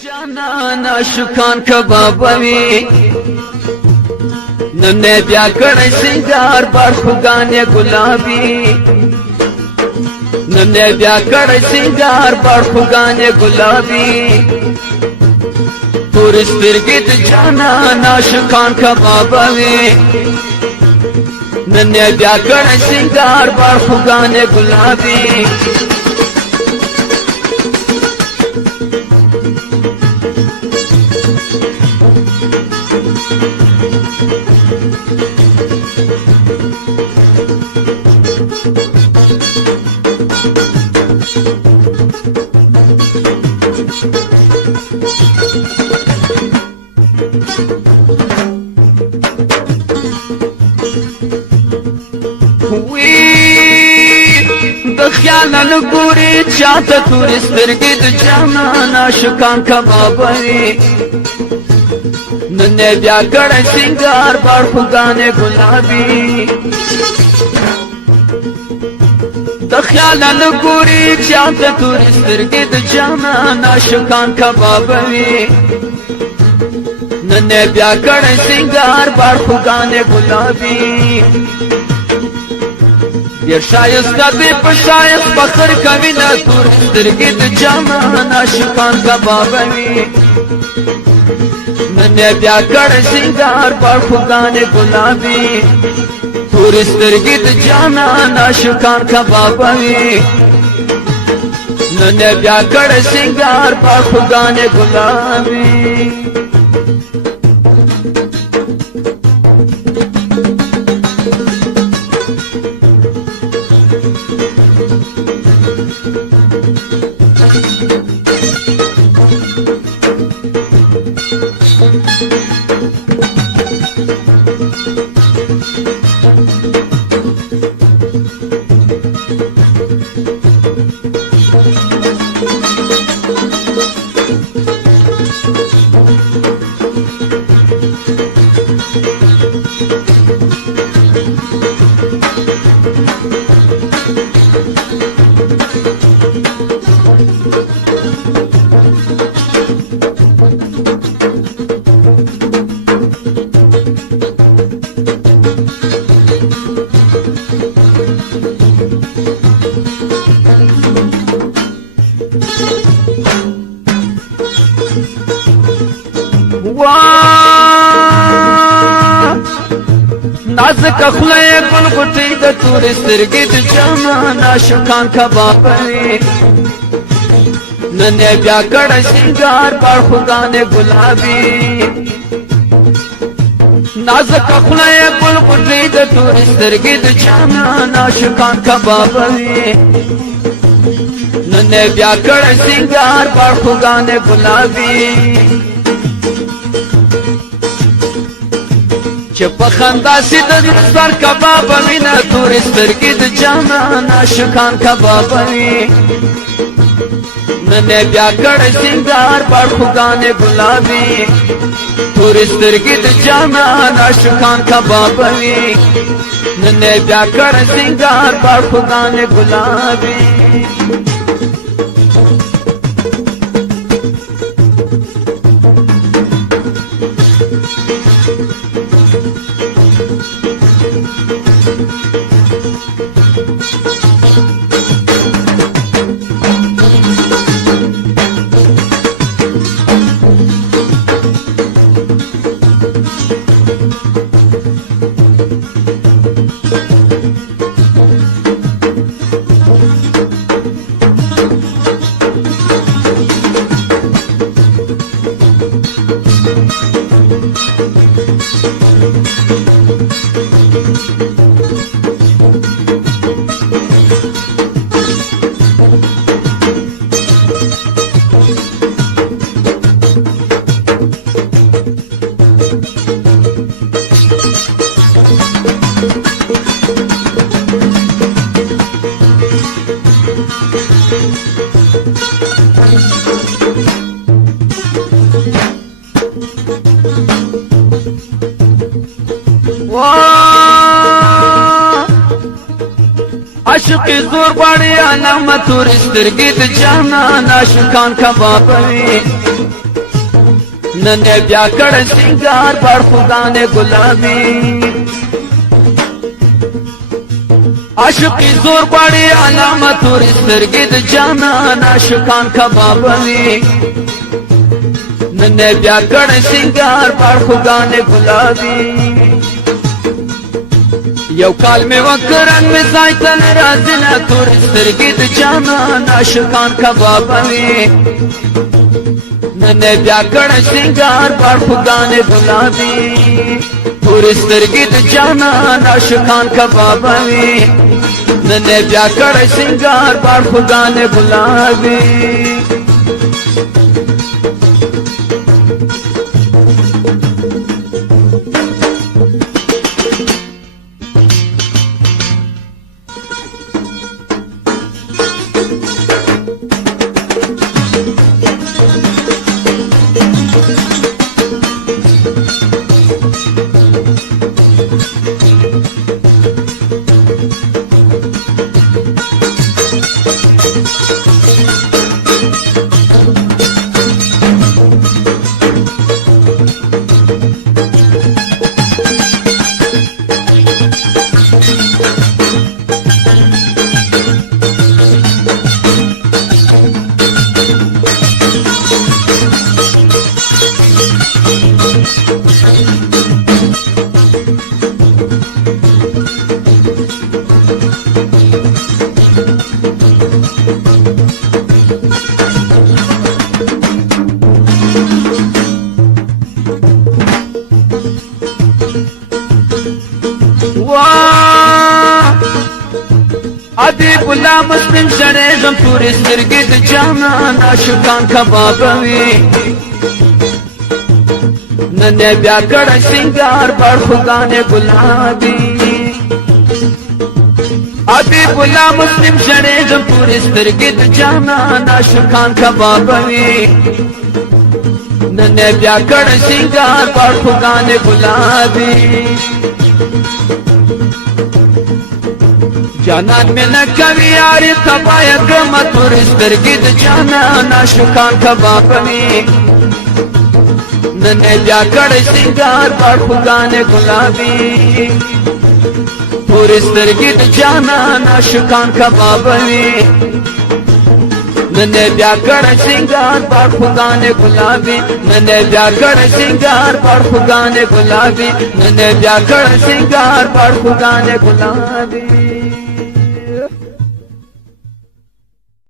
جانان عاشقان کبابوي نن بیا کړی سنگار بار خوګانې ګلابي نن بیا کړی سنگار بار خوګانې ګلابي تور سترګې د جانان عاشقان کبابوي نن بیا کړی سنگار بار خوګانې ګلابي خیال نګوري چاته تور سترګې د جانان عاشقان کبابوي نن بیا کړی سنگار بار خوګانې ګلابي د خیال نګوري چاته تور سترګې د جانان عاشقان کبابوي نن بیا کړی سنگار بار خوګانې ګلابي یا شایسته دی په شایست فخر کوي نه تور سترګې د جانان عاشقان کبابوي نن بیا کړی سنگار بار خوګانې ګلابي تور سترګې د جانان عاشقان کبابوي نن بیا کړی سنگار بار خوګانې ګلابي نازک خلای گل غټی د تور سترګې د جانان عاشقان کبابوي نن بیا کړی سنگار بار خوګانې ګلابي نازک خلای گل غټی د تور سترګې د جانان عاشقان کبابوي نن بیا کړی سنگار بار خوګانې ګلابي چې په خندا سي د سر کبابوي نه تور سترګې د جانان عاشقان کبابوي نن بیا کړی سنگار بار خوګانې ګلابي تور سترګې د جانان عاشقان کبابوي نن بیا کړی سنگار بار خوګانې ګلابي عاشق زور باندې علامه تور سترګې د جانان عاشقان کبابوي नन्हे ब्याकड़ सिंगार पर खुदाने गुलाबी आशुकी जोर बड़ी अलामत और सरगिद जाना नाशुकान खबाबी नन्हे ब्याकड़ सिंगार पर खुदाने गुलाबी यौ काल में वकरन में जायतन राजिला तुर सरगिद जाना नाशुकान खबाबी नन्हे ब्याकड़ सिंगार पर खुदाने गुलाबी तुर सरगिद जाना नाशुकान खबाबी नन्हे ब्याकड़ सिंगार पर खुदाने गुलाबी अदीबुल्ला मुस्लिम शरे जमपुर सरगिद जाना नाशुकान खबाबी नन्हे ब्याकड़ सिंगार पर खुदाने गुलाबी अदीबुल्ला मुस्लिम शरे जमपुर सरगिद जाना नाशुकान खबाबी नन्हे ब्याकड़ सिंगार पर खुदाने गुलाबी जानन में न कभी यार खबायक मतुर सरगिद जाना नाशुकान खबाबी नन्हे ब्याकड़ सिंगार पर खुदाने गुलाबी तुर सरगिद जाना नाशुकान खबाबी नन्हे ब्याकड़ सिंगार पर खुदाने गुलाबी नन्हे ब्याकड़ सिंगार पर खुदाने गुलाबी नन्हे ब्याकड़ सिंगार पर खुदाने गुलाबी